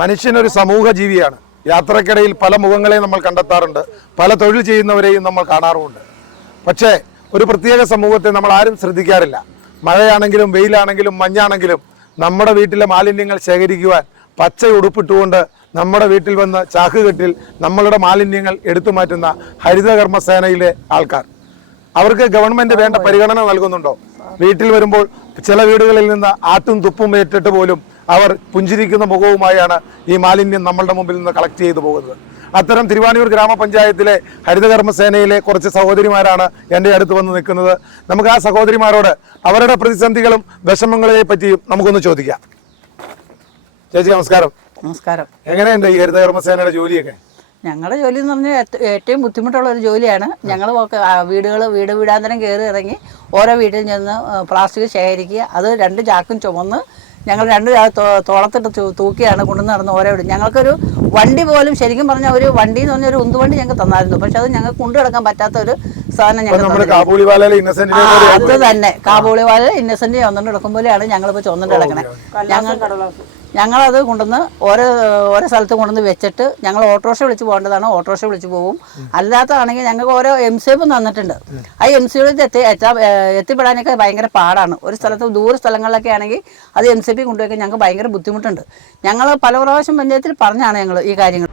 മനുഷ്യനൊരു സമൂഹ ജീവിയാണ്. യാത്രക്കിടയിൽ പല മുഖങ്ങളെയും നമ്മൾ കണ്ടെത്താറുണ്ട്, പല തൊഴിൽ ചെയ്യുന്നവരെയും നമ്മൾ കാണാറുമുണ്ട്. പക്ഷേ ഒരു പ്രത്യേക സമൂഹത്തെ നമ്മൾ ആരും ശ്രദ്ധിക്കാറില്ല. മഴയാണെങ്കിലും വെയിലാണെങ്കിലും മഞ്ഞാണെങ്കിലും നമ്മുടെ വീട്ടിലെ മാലിന്യങ്ങൾ ശേഖരിക്കുവാൻ പച്ച ഉടുപ്പിട്ടുകൊണ്ട് നമ്മുടെ വീട്ടിൽ വന്ന് ചാക്കുകെട്ടിൽ നമ്മളുടെ മാലിന്യങ്ങൾ എടുത്തു മാറ്റുന്ന ഹരിതകർമ്മസേനയിലെ ആൾക്കാർ, അവർക്ക് ഗവൺമെന്റ് വേണ്ട പരിഗണന നൽകുന്നുണ്ടോ? വീട്ടിൽ വരുമ്പോൾ ചില വീടുകളിൽ നിന്ന് ആട്ടും തുപ്പും ഏറ്റിട്ട് പോലും അവർ പുഞ്ചിരിക്കുന്ന മുഖവുമായാണ് ഈ മാലിന്യം നമ്മളുടെ മുമ്പിൽ നിന്ന് കളക്ട് ചെയ്തു പോകുന്നത്. അത്തരം തിരുവാണിയൂർ ഗ്രാമപഞ്ചായത്തിലെ ഹരിതകർമ്മസേനയിലെ കുറച്ച് സഹോദരിമാരാണ് എൻ്റെ അടുത്ത് വന്ന് നിൽക്കുന്നത്. നമുക്ക് ആ സഹോദരിമാരോട് അവരുടെ പ്രതിസന്ധികളും വിഷമങ്ങളെ പറ്റിയും നമുക്കൊന്ന് ചോദിക്കാം. ചേച്ചി നമസ്കാരം. നമസ്കാരം. എങ്ങനെയുണ്ട് ഈ ഹരിതകർമ്മസേനയുടെ ജോലിയൊക്കെ? ഞങ്ങളുടെ ജോലി എന്ന് പറഞ്ഞാൽ ഏറ്റവും ബുദ്ധിമുട്ടുള്ള ഒരു ജോലിയാണ്. ഞങ്ങൾ വീട് വീടാന്തരം കയറി ഇറങ്ങി ഓരോ വീട്ടിൽ ചെന്ന് പ്ലാസ്റ്റിക് ശേഖരിക്കുക, അത് 2 ചാക്കും ചുമന്ന് ഞങ്ങൾ 2 തോളത്തിട്ട് തൂക്കിയാണ് കൊണ്ടു നടന്ന് ഓരോ വീട്. ഞങ്ങൾക്കൊരു വണ്ടി പോലും ശരിക്കും പറഞ്ഞാൽ ഒരു വണ്ടി എന്ന് പറഞ്ഞാൽ ഒരു ഉന്തുവണ്ടി ഞങ്ങൾക്ക് തന്നായിരുന്നു. പക്ഷെ അത് ഞങ്ങൾക്ക് കൊണ്ടുനടക്കാൻ പറ്റാത്ത ഒരു സാധനം ഞങ്ങൾ അത് തന്നെ കാബൂളിവാല ഇന്നസെന്റ് ചുമന്നുകൊണ്ട് നടക്കുമ്പോഴാണ് ഞങ്ങളിപ്പോൾ ചുമന്നുകൊണ്ട് നടക്കണേ. ഞങ്ങളത് കൊണ്ടുവന്ന് ഓരോ സ്ഥലത്ത് കൊണ്ടുവന്ന് വെച്ചിട്ട് ഞങ്ങൾ ഓട്ടോറിക്ഷ വിളിച്ച് പോകേണ്ടതാണ്, ഓട്ടോറിക്ഷ വിളിച്ച് പോകും. അല്ലാത്തതാണെങ്കിൽ ഞങ്ങൾക്ക് ഓരോ MCP തന്നിട്ടുണ്ട്. ആ MCP എത്തിപ്പെടാനൊക്കെ ഭയങ്കര പാടാണ്. ഒരു സ്ഥലത്ത് ദൂര സ്ഥലങ്ങളിലൊക്കെ ആണെങ്കിൽ അത് MCP കൊണ്ടുപോയി ഞങ്ങൾക്ക് ഭയങ്കര ബുദ്ധിമുട്ടുണ്ട്. ഞങ്ങൾ പല പ്രാവശ്യം പഞ്ചായത്തിൽ പറഞ്ഞാണ് ഞങ്ങൾ ഈ കാര്യങ്ങൾ.